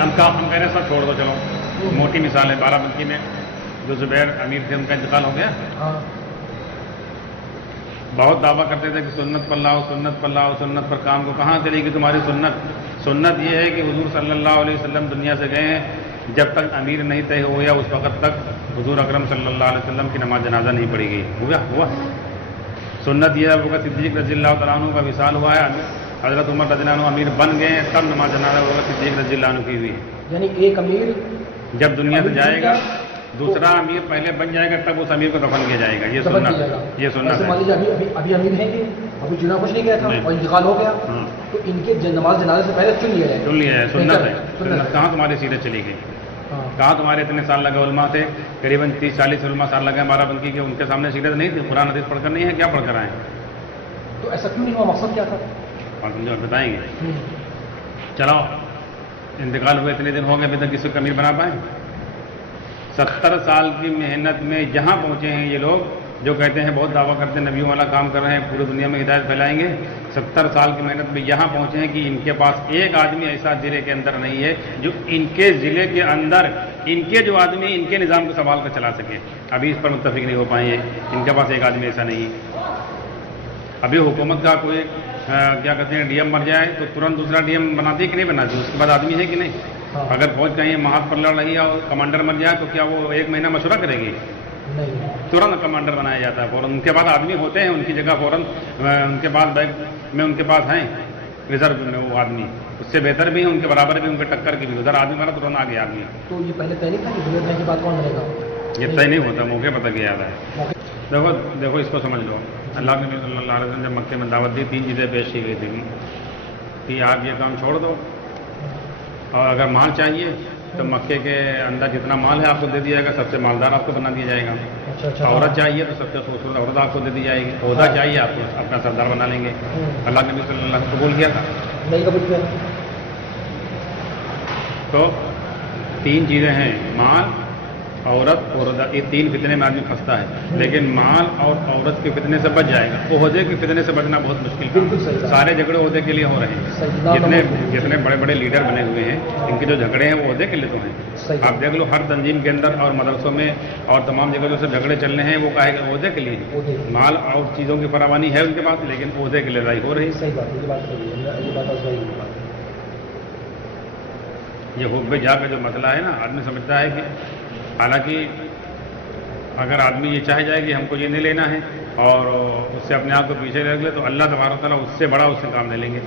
ہم کہہ رہے ہیں سب چھوڑ دو، چلو موٹی مثال ہے، بارہ بنکی میں جو زبیر امیر تھے ان کا انتقال ہو گیا، بہت دعویٰ کرتے تھے کہ سنت پر لاؤ، سنت پر لاؤ، سنت پر کام کو، کہاں چلے گی تمہاری سنت؟ سنت یہ ہے کہ حضور صلی اللہ علیہ وسلم دنیا سے گئے ہیں، جب تک امیر نہیں طے ہو یا اس وقت تک حضور اکرم صلی اللہ علیہ وسلم کی نماز جنازہ نہیں پڑھی گئی، ہوا سنت یہ ہے ابو بکر صدیق رضی اللہ تعالیٰ عنہ کا وصال ہوا ہے، حضرت عمر رضی اللہ عنہ امیر بن گئے ہیں، تب نماز جنازہ ابو بکر صدیق رضی اللہ عنہ کی ہوئی ہے۔ یعنی ایک امیر جب دنیا سے جائے گا دوسرا امیر پہلے بن جائے گا، تب اس امیر کو دفن کیا جائے گا، یہ سنت ہے۔ مان لیجیے ابھی امیر ہیں کہ ابھی چنا کچھ نہیں کیا تھا اور انتقال ہو گیا، تو ان کے نماز جنازے سے پہلے چن لیا ہے، سنت ہے۔ کہاں تمہاری سیرت چلی گئی؟ کہاں تمہارے اتنے سال لگے علماء تھے، قریباً 30-40 علماء سال لگے بارہ بنکی کے، ان کے سامنے سیرت نہیں تھی، قرآن حدیث پڑھ کر نہیں ہے، کیا پڑھ کر آئے؟ تو ایسا کیوں نہیں ہوا؟ مقصد کیا تھا؟ اور بتائیں گے۔ چلاؤ، انتقال ہوئے اتنے دن ہو گئے، ابھی تک کسی کو امیر بنا پائے؟ 70 سال کی محنت میں جہاں پہنچے ہیں یہ لوگ، جو کہتے ہیں بہت دعویٰ کرتے ہیں نبیوں والا کام کر رہے ہیں، پوری دنیا میں ہدایت پھیلائیں گے، 70 سال کی محنت میں یہاں پہنچے ہیں کہ ان کے پاس ایک آدمی ایسا ضلع کے اندر نہیں ہے جو ان کے ضلع کے اندر ان کے جو آدمی ان کے نظام کو سنبھال کر چلا سکے۔ ابھی اس پر متفق نہیں ہو پائے ہیں، ان کے پاس ایک آدمی ایسا نہیں ہے۔ ابھی حکومت کا کوئی کیا کہتے ہیں ڈی ایم مر جائے تو ترنت دوسرا ڈی ایم بناتی ہے کہ نہیں بناتی؟ اس کے بعد آدمی ہے کہ نہیں؟ اگر فوج کہیں محاذ پر لڑ رہی ہے اور کمانڈر مر جائے تو کیا وہ 1 مہینہ مشورہ کرے گی؟ ترنت کمانڈر بنایا جاتا ہے فوراً، ان کے بعد آدمی ہوتے ہیں ان کی جگہ فوراً، ان کے بعد بیگ میں ان کے پاس ہیں ریزرو میں وہ آدمی، اس سے بہتر بھی ہیں، ان کے برابر بھی، ان کے ٹکر کی بھی، ادھر آدمی مارا ترنت آ گیا آدمی۔ تو یہ پہلے طے نہیں تھا کہ بزرگ کے بعد کون بنے گا؟ یہ طے نہیں ہوتا، موقع پتہ کیا جاتا ہے۔ دیکھو اس کو سمجھ لو، اللہ کے نبی صلی اللہ علیہ وسلم جب مکے میں دعوت دی، 3 چیزیں پیش کی گئی تھی کہ آپ یہ کام چھوڑ دو، اور اگر مال چاہیے تو مکے کے اندر جتنا مال ہے آپ کو دے دیا جائے گا، سب سے مالدار آپ کو بنا دیا جائے گا۔ عورت چاہیے تو سب سے خوبصورت عورت آپ کو دے دی جائے گی، عہدہ چاہیے آپ کو اپنا سردار بنا لیں گے۔ اللہ کے نبی صلی اللہ علیہ وسلم قبول کیا تھا؟ نہیں قبول کیا۔ تو 3 چیزیں ہیں، مال، عورت اور عہدہ، یہ 3 فتنے میں آدمی پھنستا ہے، لیکن مال اور عورت کے فتنے سے بچ جائے گا۔ عہدے کے فتنے سے بچنا بہت مشکل ہے، سارے جھگڑے عہدے کے لیے ہو رہے ہیں، جتنے بڑے بڑے لیڈر بنے ہوئے ہیں ان کے جو جھگڑے ہیں وہ عہدے کے لیے تو ہیں۔ آپ دیکھ لو ہر تنظیم کے اندر اور مدرسوں میں اور تمام جگہ جو سے جھگڑے چل رہے ہیں وہ کہے کہ عہدے کے لیے ہیں، مال اور چیزوں کی فراوانی ہے ان کے پاس لیکن عہدے کے لیے لڑائی ہو رہی ہے۔ یہ حب جا کا جو مسئلہ ہے نا، آدمی سمجھتا ہے کہ حالانکہ اگر آدمی یہ چاہ جائے کہ ہم کو یہ نہیں لینا ہے اور اس سے اپنے آپ کو پیچھے رکھ لے تو اللہ تبارک تعالیٰ اس سے بڑا اس سے کام لے لیں گے۔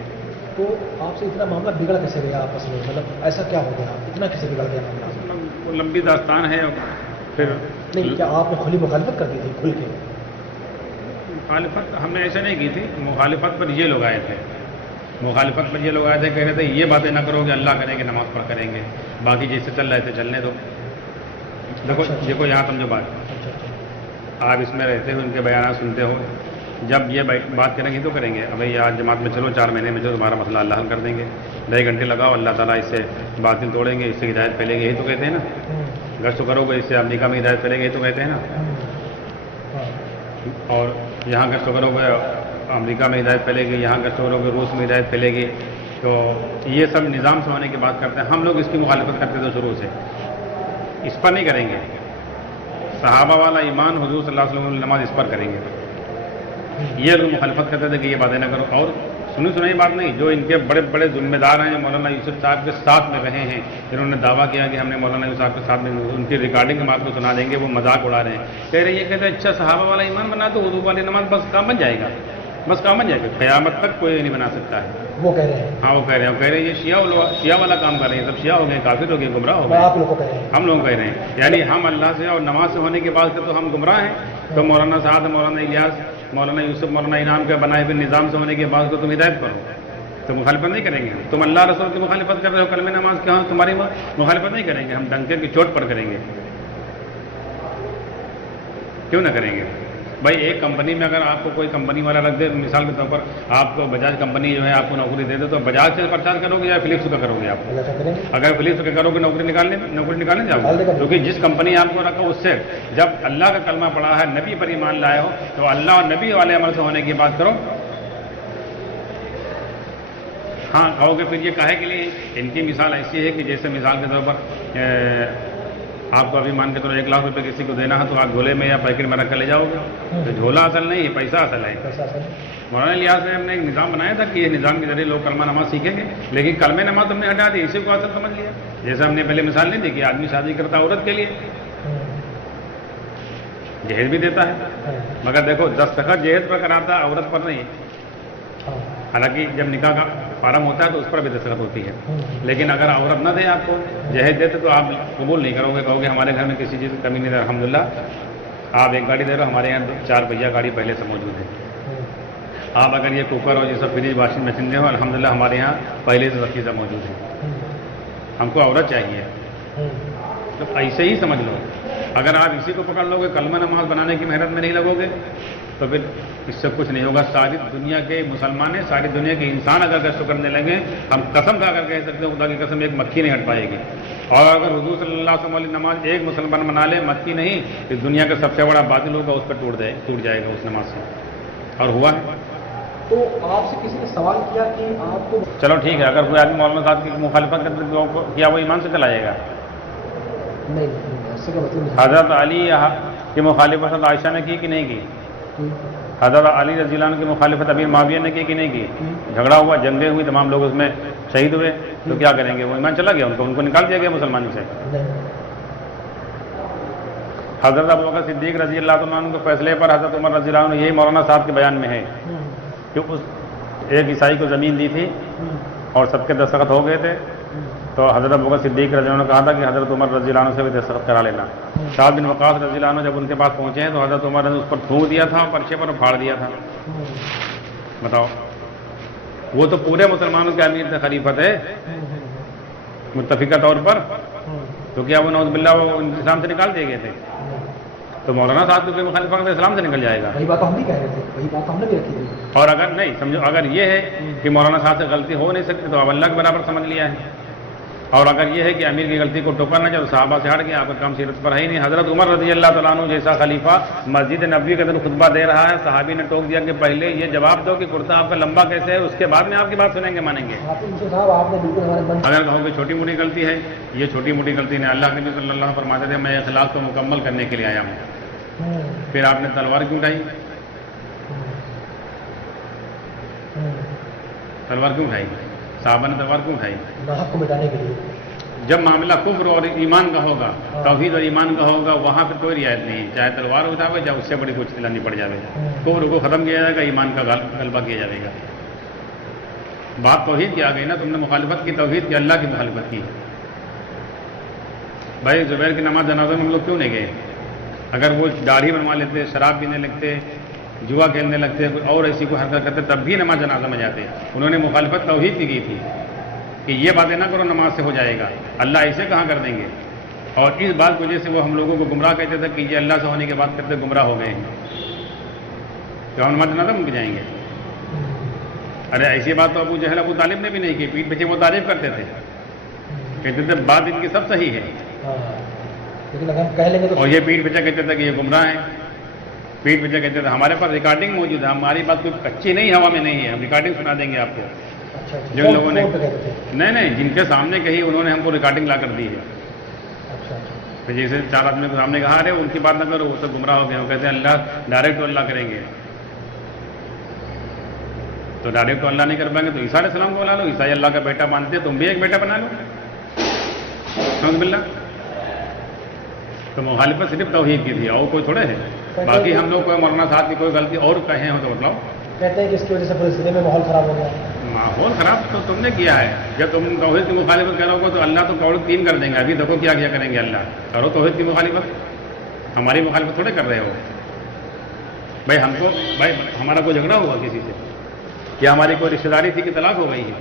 تو آپ سے اتنا معاملہ بگڑ کیسے گیا آپس میں؟ مطلب ایسا کیا ہو گیا، اتنا کیسے بگڑ گیا معاملہ؟ وہ لمبی داستان ہے۔ پھر نہیں، کیا آپ نے کھلی مخالفت کر دی تھی کھل کے؟ مخالفت ہم نے ایسے نہیں کی تھی، مخالفت پر یہ لوگ آئے تھے، مخالفت پر یہ لوگ آئے تھے، کہہ رہے تھے یہ باتیں نہ کرو کہ اللہ کریں گے نماز پڑھ کریں گے، باقی جیسے چل رہے تھے چلنے دو۔ دیکھو یہاں سمجھو بات، آپ اس میں رہتے ہو، ان کے بیانات سنتے ہو، جب یہ بات کریں گے تو کریں گے، ابھی آج جماعت میں چلو 4 مہینے میں جو تمہارا مسئلہ اللہ حل کر دیں گے، 2 گھنٹے لگاؤ اللہ تعالیٰ اس سے باطن توڑیں گے، اس سے ہدایت پھیلے گی، یہی تو کہتے ہیں نا، گشت کرو گے اس سے امریکہ میں ہدایت پھیلے گی، یہی تو کہتے ہیں نا، اور یہاں گشت کرو گے امریکہ میں ہدایت پھیلے گی، یہاں گشت کرو گے روس میں ہدایت پھیلے گی، تو یہ سب نظام سے ہونے کی بات کرتے ہیں۔ ہم لوگ اس کی مخالفت کرتے تھے شروع سے، اس پر نہیں کریں گے، صحابہ والا ایمان حضور صلی اللہ علیہ وسلم نماز اس پر کریں گے، یہ لوگ مخالفت کرتے تھے کہ یہ باتیں نہ کرو۔ اور سنی بات نہیں، جو ان کے بڑے بڑے ذمہ دار ہیں جو مولانا یوسف صاحب کے ساتھ میں رہے ہیں، جنہوں نے دعویٰ کیا کہ ہم نے مولانا یوسف صاحب کے ساتھ میں، ان کی ریکارڈنگ کے بات کو سنا دیں گے، وہ مذاق اڑا رہے ہیں، کہہ رہے یہ کہتے ہیں اچھا صحابہ والا ایمان بنا تو حضور والی نماز بس کام بن جائے گا، بس کام بن جائے گا، قیامت تک کوئی نہیں بنا سکتا ہے۔ وہ کہہ رہے ہیں، ہاں وہ کہہ رہے ہیں یہ شیعہ والا کام کر رہے ہیں، سب شیعہ ہو گئے، کافر ہو گئے، گمراہ ہو گئے، آپ لوگوں کو کہہ رہے ہیں، ہم لوگ کہہ رہے ہیں، یعنی ہم اللہ سے اور نماز سے ہونے کے بعد سے تو ہم گمراہ ہیں، تو مولانا سعد، مولانا الیاس، مولانا یوسف، مولانا انعام کے بنائے ہوئے نظام سے ہونے کے بعد تو تم ہدایت پر ہو، تو مخالفت نہیں کریں گے۔ تم اللہ رسول کی مخالفت کر رہے ہو، کلمہ نماز کیا ہو، تمہاری مخالفت نہیں کریں گے، ہم ڈنکے کی چوٹ پر کریں گے، کیوں نہ کریں گے بھائی؟ ایک کمپنی میں اگر آپ کو کوئی کمپنی والا رکھ دے، مثال کے طور پر آپ کو بجاج کمپنی جو ہے آپ کو نوکری دے دے، تو بجاج سے پرچار کرو گے یا فلپس کا کرو گے؟ آپ اگر فلپس کا کرو گے نوکری نکالنے جاؤ گے، کیونکہ جس کمپنی آپ کو رکھا اس سے جب اللہ کا کلمہ پڑھا ہے، نبی پر ایمان لائے ہو، تو اللہ اور نبی والے عمل سے ہونے کی بات کرو۔ ہاں کھاؤ گے پھر یہ کہے کے لیے ان کی مثال ایسی ہے کہ جیسے مثال کے طور پر آپ کو ابھی مان کے طور 1 لاکھ روپے کسی کو دینا ہے تو آپ جھولے میں یا پیکٹ میں رکھ کر لے جاؤ گے. تو جھولا اصل نہیں ہے، پیسہ اصل ہے. مولانا الیاس نے ہم نے ایک نظام بنایا تھا کہ یہ نظام کے ذریعے لوگ کلمہ نماز سیکھیں گے، لیکن کلمہ نماز ہم نے ہٹا دی، اسی کو اصل سمجھ لیا. جیسے ہم نے پہلے مثال نہیں دی کہ آدمی شادی کرتا عورت کے لیے جہیز بھی دیتا ہے، مگر دیکھو دستخط جہیز پر کراتا ہے عورت پر نہیں. حالانکہ جب نکاح کا فارم ہوتا ہے تو اس پر بھی دستخط ہوتی ہے، لیکن اگر عورت نہ دے آپ کو جہیز دیتے تو آپ قبول نہیں کرو گے، کہو گے ہمارے گھر میں کسی چیز کی کمی نہیں ہے. الحمدللہ آپ ایک گاڑی دے رہے ہو، ہمارے یہاں 4 پہیہ گاڑی پہلے سے موجود ہے. آپ اگر یہ کوکر اور یہ سب فریج واشنگ مشین دے ہو، الحمدللہ ہمارے یہاں پہلے سے سب چیزیں موجود ہیں. ہم کو عورت چاہیے، تو ایسے ہی سمجھ لو. اگر آپ اسی کو پکڑ لو گے، کلمہ نماز بنانے کی محنت میں نہیں لگو گے تو پھر اس سے کچھ نہیں ہوگا. ساری دنیا کے مسلمان ہیں، ساری دنیا کے انسان اگر کشت کرنے لگے، ہم قسم کھا کر کہہ سکتے ہیں خدا کی قسم ایک مکھی نہیں ہٹ پائے گی. اور اگر حضور صلی اللہ علیہ وسلم والی نماز ایک مسلمان بنا لے، مکھی نہیں، اس دنیا کا سب سے بڑا باطل ہوگا اس پر ٹوٹ جائے گا اس نماز سے. اور ہوا ہے. تو آپ سے کسی نے سوال کیا کہ آپ کو چلو ٹھیک ہے، اگر کوئی آدمی مولانا صاحب کی مخالفت کیا وہ ایمان سے چلا جائے گا؟ نہیں، ایسے کا مطلب نہیں. حضرت علی کی مخالفت عائشہ نے کی کہ نہیں کی؟ حضرت علی رضی اللہ عنہ کی مخالفت امیر معاویہ نے کی کہ نہیں کی؟ جھگڑا ہوا، جنگیں ہوئی، تمام لوگ اس میں شہید ہوئے، تو کیا کریں گے؟ وہ ایمان چلا گیا ان کو نکال دیا گیا مسلمانوں سے. حضرت ابوبکر صدیق رضی اللہ عنہ کے فیصلے پر حضرت عمر رضی اللہ عنہ، یہی مولانا صاحب کے بیان میں ہے کہ اس ایک عیسائی کو زمین دی تھی اور سب کے دستخط ہو گئے تھے، تو حضرت ابوبکر صدیق رضی اللہ عنہ نے کہا تھا کہ حضرت عمر رضی اللہ عنہ سے بھی دستخط کرا لینا. سعد بن وقاص رضی اللہ عنہ جب ان کے پاس پہنچے ہیں تو حضرت عمر نے اس پر تھوک دیا تھا، پرچے پر پھاڑ دیا تھا. بتاؤ، وہ تو پورے مسلمانوں کے امیر تھے، خلیفہ تھے متفقہ طور پر، تو کیا وہ نعوذ باللہ وہ اسلام سے نکال دیے گئے تھے؟ تو مولانا صاحب کو کوئی مخالفت اسلام سے نکل جائے گا. وہی بات ہم نہیں کہہ رہے تھے، وہی بات ہم نے بھی رکھی تھی. اور اگر نہیں سمجھو، اگر یہ ہے کہ مولانا صاحب سے غلطی ہو نہیں سکتی تو اب اللہ کے برابر سمجھ لیا ہے. اور اگر یہ ہے کہ امیر کی غلطی کو ٹوکا نہ جائے تو صحابہ سے ہٹ گیا، آپ کا کام سیرت پر ہے ہی نہیں. حضرت عمر رضی اللہ تعالیٰ عنہ جیسا خلیفہ مسجد نبوی کے اندر خطبہ دے رہا ہے، صحابی نے ٹوک دیا کہ پہلے یہ جواب دو کہ کرتا آپ کا لمبا کیسے ہے، اس کے بعد میں آپ کی بات سنیں گے، مانیں گے. اگر کہو کہ چھوٹی موٹی غلطی ہے، یہ چھوٹی موٹی غلطی نہیں. اللہ نبی صلی اللہ علیہ وسلم فرماتے تھے میں اخلاق کو مکمل کرنے کے لیے آیا ہوں. پھر آپ نے تلوار کیوں اٹھائی؟ تلوار کیوں اٹھائی؟ صحابہ نے تلوار کیوں اٹھائی؟ حق کو مٹانے کے لیے. جب معاملہ کفر اور ایمان کا ہوگا، توحید اور ایمان کا ہوگا، وہاں پہ کوئی رعایت نہیں. چاہے تلوار اٹھاوے چاہے اس سے بڑی کچھ چلانی پڑ جائے، کفر کو ختم کیا جائے گا، ایمان کا غلبہ کیا جائے گا. بات توحید کی آ گئی نا، تم نے مخالفت کی توحید کی، اللہ کی مخالفت کی. بھائی زبیر کی نماز جنازہ میں ہم لوگ کیوں نہیں گئے؟ اگر وہ داڑھی بنوا لیتے، شراب پینے لگتے، جوا کھیلنے لگتے، کوئی اور ایسی کوئی حرکت کرتے، تب بھی نماز جنازہ میں جاتے. انہوں نے مخالفت توحید کی تھی کہ یہ باتیں نہ کرو نماز سے ہو جائے گا، اللہ ایسے کہاں کر دیں گے. اور اس بات کی وجہ سے وہ ہم لوگوں کو گمراہ کہتے تھے کہ یہ اللہ سے ہونے کے بعد کرتے گمراہ ہو گئے ہیں، تو ہم نماز جنازہ میں جائیں گے. ارے ایسی بات تو ابو جہل ابو طالب نے بھی نہیں کی، پیٹھ پیچھے وہ تعریف کرتے تھے، کہتے تھے بات ان کی سب صحیح ہے، لیکن اگر ہم کہہ لیں گے تو اور یہ پیٹھ پیچھے کہتے تھے کہ یہ گمراہ ہیں. پیٹھ پیچھے کہتے تھے ہمارے پاس ریکارڈنگ موجود ہے، ہماری بات کوئی کچی نہیں ہوا میں نہیں ہے، ہم ریکارڈنگ سنا دیں گے آپ کو. جن لوگوں نے نہیں جن کے سامنے کہی انہوں نے ہم کو ریکارڈنگ لا کر دی ہے. تو جیسے 4 آدمی کے سامنے کہا رہے ان کی بات نہ کرو، وہ تو گمراہ ہو گئے. وہ کہتے ہیں اللہ ڈائریکٹ تو اللہ کریں گے، تو ڈائریکٹ تو اللہ نہیں کر پائیں گے تو عیسیٰ علیہ السلام کو بنا لو. عیسائی اللہ کا بیٹا مانتے تم بھی ایک بیٹا بنا لو. نعوذ باللہ. تو مخالفت صرف توحید کی تھی اور کوئی تھوڑے ہے. باقی ہم لوگ کوئی مولانا صاحب کی کوئی غلطی اور کہیں ہو تو بتلاؤ. کہتے ہیں کہ اس کی وجہ سے پورے ضلع میں ماحول خراب ہو گیا. ماحول خراب تو تم نے کیا ہے. جب تم توحید کی مخالفت کرو گے تو اللہ تو کروڑ 3 کر دیں گے. ابھی دیکھو کیا کریں گے. اللہ کرو توحید کی مخالفت، ہماری مخالفت تھوڑے کر رہے ہو. بھائی ہم کو ہمارا کوئی جھگڑا ہوا کسی سے، یا ہماری کوئی رشتے داری تھی کہ طلاق ہو گئی ہے،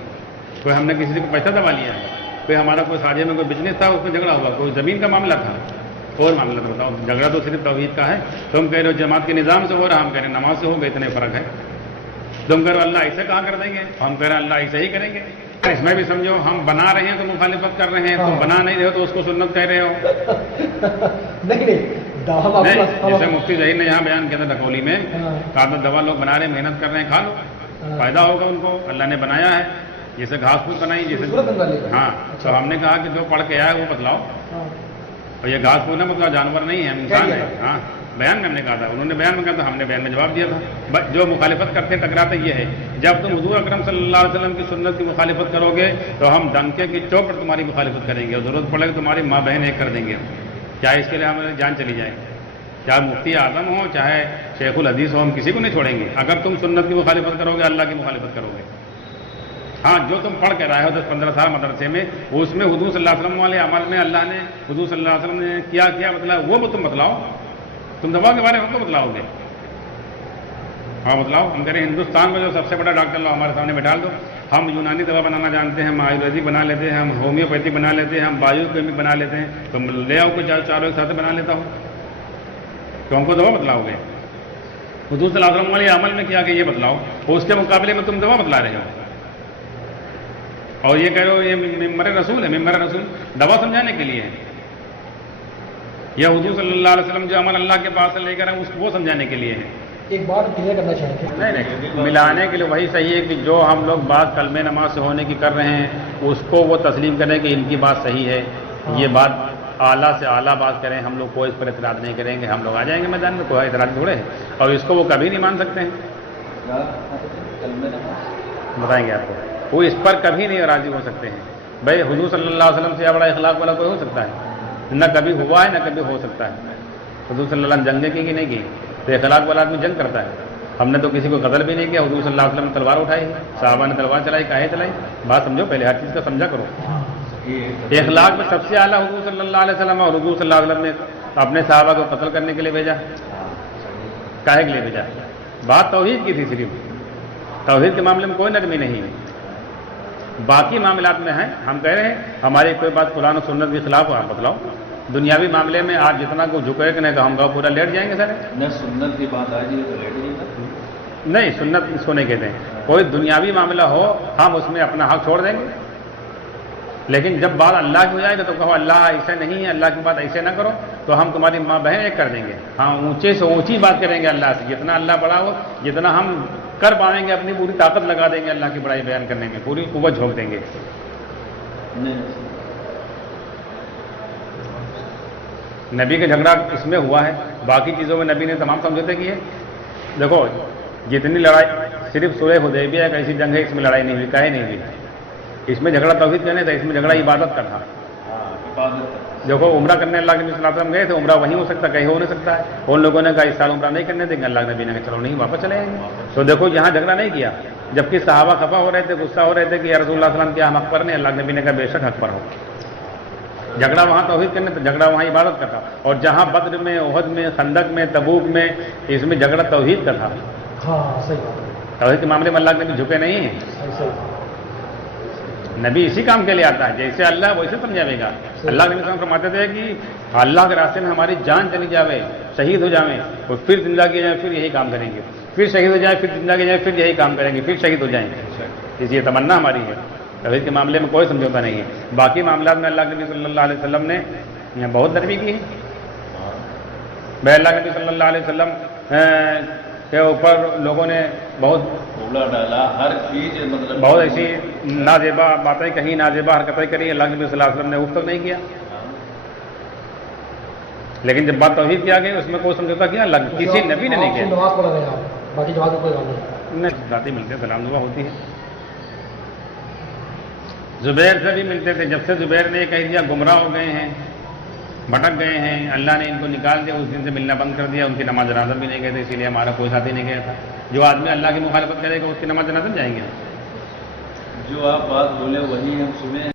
کوئی ہم نے کسی سے پیسہ دبا لیا ہے، کوئی ہمارا کوئی ساجے میں کوئی بزنس تھا اس میں جھگڑا ہوا، کوئی زمین کا معاملہ تھا، اور معاملہ تھا. بتاؤ جھگڑا تو صرف توحید کا ہے. تم کہہ رہے ہو جماعت کے نظام سے ہو رہا، ہم کہہ رہے ہیں نماز سے ہو گئے، اتنے فرق ہے. تم کہہ رہے ہو اللہ ایسے کہاں کر دیں گے، ہم کہہ رہے ہیں اللہ ایسے ہی کریں گے. اس میں بھی سمجھو ہم بنا رہے ہیں تو مخالفت کر رہے ہیں، تم بنا نہیں رہے ہو تو اس کو سنت کہہ رہے ہو. نہیں جیسے مفتی ظہیر نے یہاں بیان کیا تھا ڈھکولی میں، کہا دوا لوگ بنا رہے ہیں، محنت کر رہے ہیں، کھا لو، فائدہ ہوگا ان کو، اللہ نے بنایا ہے. جیسے گھاس پھوس بنائی جیسے صورت بن ڈالے گا۔ ہاں تو ہم نے کہا کہ جو پڑھ کے آیا وہ بتلاؤ، ہاں اور یہ گھاس پھوس ہے مطلب جانور نہیں ہے، ہم انسان ہے۔ ہاں بیان میں ہم نے کہا تھا، انہوں نے بیان میں کہا تھا، ہم نے بیان میں جواب دیا تھا۔ جو مخالفت کرتے ٹکراتے یہ ہے، جب تم حضور اکرم صلی اللہ علیہ وسلم کی سنت کی مخالفت کرو گے تو ہم ڈنکے کی چوٹ پر تمہاری مخالفت کریں گے، اور ضرورت پڑے گی تمہاری ماں بہن ایک کر دیں گے، چاہے اس کے لیے ہماری جان چلی جائے، چاہے مفتی اعظم ہو چاہے شیخ الحدیث ہو، ہم کسی کو نہیں چھوڑیں گے اگر تم سنت کی مخالفت کرو گے، اللہ کی مخالفت کرو گے۔ ہاں جو تم پڑھ کے رہے ہو 10-15 سال مدرسے میں، اس میں حضور صلی اللہ علیہ وسلم والے عمل میں اللہ نے حضور صلی اللہ علیہ وسلم نے کیا بتلایا وہ تم بتلاؤ، تم دوا کے بارے میں ہم کو بتلاؤ گے؟ ہاں بتلاؤ۔ ہم کہہ رہے ہیں ہندوستان میں جو سب سے بڑا ڈاکٹر لاؤ ہمارے سامنے بٹھا دو، ہم یونانی دوا بنانا جانتے ہیں، ہم آیورویدک بنا لیتے ہیں، ہم ہومیوپیتھی بنا لیتے ہیں، ہم بایو کیمک بنا لیتے ہیں، تم لے آؤ کو چاروں ایک ساتھ بنا لیتا ہوں تو ہم کو دوا بتلاؤ گے؟ حضور صلی اللہ علیہ وسلم والے عمل میں کیا کہ یہ بتلاؤ، اور اس کے مقابلے میں تم دوا بتلا رہے ہو، اور یہ کہہ رہے ہو یہ ممبر رسول ہے۔ ممبر رسول دوا سمجھانے کے لیے ہے، یا حضور صلی اللہ علیہ وسلم جو عمل اللہ کے پاس سے لے کر ہیں وہ سمجھانے کے لیے ہے؟ ایک بات کلیئر کرنا چاہیں گے، نہیں ملانے کے لیے وہی صحیح ہے کہ جو ہم لوگ بات کلمہ نماز سے ہونے کی کر رہے ہیں اس کو وہ تسلیم کریں کہ ان کی بات صحیح ہے، یہ بات اعلیٰ سے اعلیٰ بات کریں، ہم لوگ کوئی اس پر اعتراض نہیں کریں گے، ہم لوگ آ جائیں گے میدان میں، کوئی اعتراض تھوڑے ہے، اور اس کو وہ کبھی نہیں مان سکتے ہیں، بتائیں گے آپ کو، وہ اس پر کبھی نہیں راضی ہو سکتے ہیں۔ بھائی حضور صلی اللہ علیہ وسلم سے بڑا اخلاق والا کوئی ہو سکتا ہے؟ نہ کبھی ہوا ہے نہ کبھی ہو سکتا ہے۔ حضور صلی اللہ علیہ وسلم جنگیں کی کہ نہیں کی؟ تو اخلاق والا آدمی جنگ کرتا ہے۔ ہم نے تو کسی کو قتل بھی نہیں کیا، حضور صلی اللہ علیہ وسلم نے تلوار اٹھائی، صحابہ نے تلوار چلائی، کاہے چلائی؟ بات سمجھو پہلے، ہر چیز کا سمجھا کرو۔ اخلاق میں سب سے اعلیٰ حضور صلی اللہ علیہ وسلم، اور حضور صلی اللہ علیہ وسلم نے اپنے صحابہ کو قتل کرنے کے لیے بھیجا، کاہے کے لیے بھیجا؟ بات توحید کی تھی، صرف توحید کے معاملے میں کوئی نرمی نہیں ہے، باقی معاملات میں ہیں۔ ہم کہہ رہے ہیں ہماری کوئی بات قرآن و سنت کے خلاف ہو آپ بتلاؤ، دنیاوی معاملے میں آپ جتنا کو جھکے کہ نہیں کہ ہم گاؤں پورا لیٹ جائیں گے سر؟ نہ سنت کی بات آ جائے تو لیٹ نہیں گا۔ نہیں، سنت اس کو نہیں کہتے ہیں، کوئی دنیاوی معاملہ ہو ہم اس میں اپنا حق چھوڑ دیں گے، لیکن جب بات اللہ کی ہو جائے گا تو کہو اللہ ایسا نہیں ہے، اللہ کی بات ایسے نہ کرو، تو ہم تمہاری ماں بہن ایک کر دیں گے۔ ہاں اونچے سے اونچی بات کریں گے اللہ سے، جتنا اللہ بڑا ہو، جتنا ہم کر پائیں گے اپنی پوری طاقت لگا دیں گے اللہ کی بڑائی بیان کرنے میں، پوری قوت جھونک دیں گے۔ نبی کا جھگڑا اس میں ہوا ہے، باقی چیزوں میں نبی نے تمام سمجھوتے کیے۔ دیکھو جتنی لڑائی، صرف صلح حدیبیہ ایک ایسی جنگ ہے اس میں لڑائی نہیں ہوئی، کاہے نہیں ہوئی؟ اس میں جھگڑا توحید کا نہیں تھا، اس میں جھگڑا عبادت کا تھا۔ دیکھو عمرہ کرنے اللہ کے نبی صلی اللہ علیہ وسلم گئے تھے، عمرہ وہیں ہو سکتا ہے، کہیں ہو نہیں سکتا ہے، ان لوگوں نے کہا اس سال عمرہ نہیں کرنے دیں گے، اللہ کے نبی نے کہا چلو نہیں واپس چلے جائیں گے۔ تو دیکھو یہاں جھگڑا نہیں کیا، جبکہ صحابہ خفا ہو رہے تھے، غصہ ہو رہے تھے کہ یا رسول اللہ صلی اللہ علیہ وسلم کیا ہم حق پر نہیں؟ اللہ کے نبی نے کہا بے شک حق پر ہو۔ جھگڑا وہاں توحید کرنے تھا، جھگڑا وہاں عبادت کا تھا، اور جہاں بدر میں، احد میں، خندق میں، تبوک میں، اس میں جھگڑا توحید کا تھا۔ ہاں صحیح بات، توحید کے معاملے میں اللہ کے نبی جھکے نہیں ہیں، صحیح، نبی اسی کام کے لیے آتا ہے، جیسے اللہ ویسے سمجھاوے گا۔ اللہ کے نبی فرماتے تھے کہ اللہ کے راستے میں ہماری جان چلی جاوے، شہید ہو جائیں، اور پھر زندہ کیے جائیں، پھر یہی کام کریں گے، پھر شہید ہو جائیں، پھر زندہ کیے جائیں، پھر یہی کام کریں گے، پھر شہید ہو جائیں گے۔ اس یہ تمنا ہماری ہے، توحید کے معاملے میں کوئی سمجھوتا نہیں ہے۔ باقی معاملات میں اللہ کے نبی صلی اللہ علیہ وسلم نے بہت نرمی کی ہے۔ بھائی اللہ کے نبی صلی اللہ علیہ وسلم کے اوپر لوگوں نے بہت ڈالا، ہر چیز مطلب بہت ایسی نازیبا باتیں کہیں، نازیبا حرکتیں کری، اللہ کے نبی صلی اللہ علیہ وسلم نے اس تک نہیں کیا، لیکن جب بات توحید کی آ گئی اس میں کوئی سمجھوتا کیا؟ اللہ کسی نبی نے نہیں کیا۔ نماز پڑھ رہے ہیں آپ، باقی جواب کوئی بات نہیں، نہیں ذاتی ملتے ہیں، سلام دعا ہوتی ہے۔ زبیر سے بھی ملتے تھے، جب سے زبیر نے یہ کہہ دیا گمراہ ہو گئے ہیں، بھٹک گئے ہیں، اللہ نے ان کو نکال دیا، اس دن سے ملنا بند کر دیا، ان کی نماز جنازہ بھی نہیں گئے تھے، اسی لیے ہمارا کوئی ساتھی نہیں گیا تھا۔ جو آدمی اللہ کی مخالفت کرے گا اس کی نماز جنازہ جائیں گے۔ جو آپ بات بولے وہی ہم سنیں۔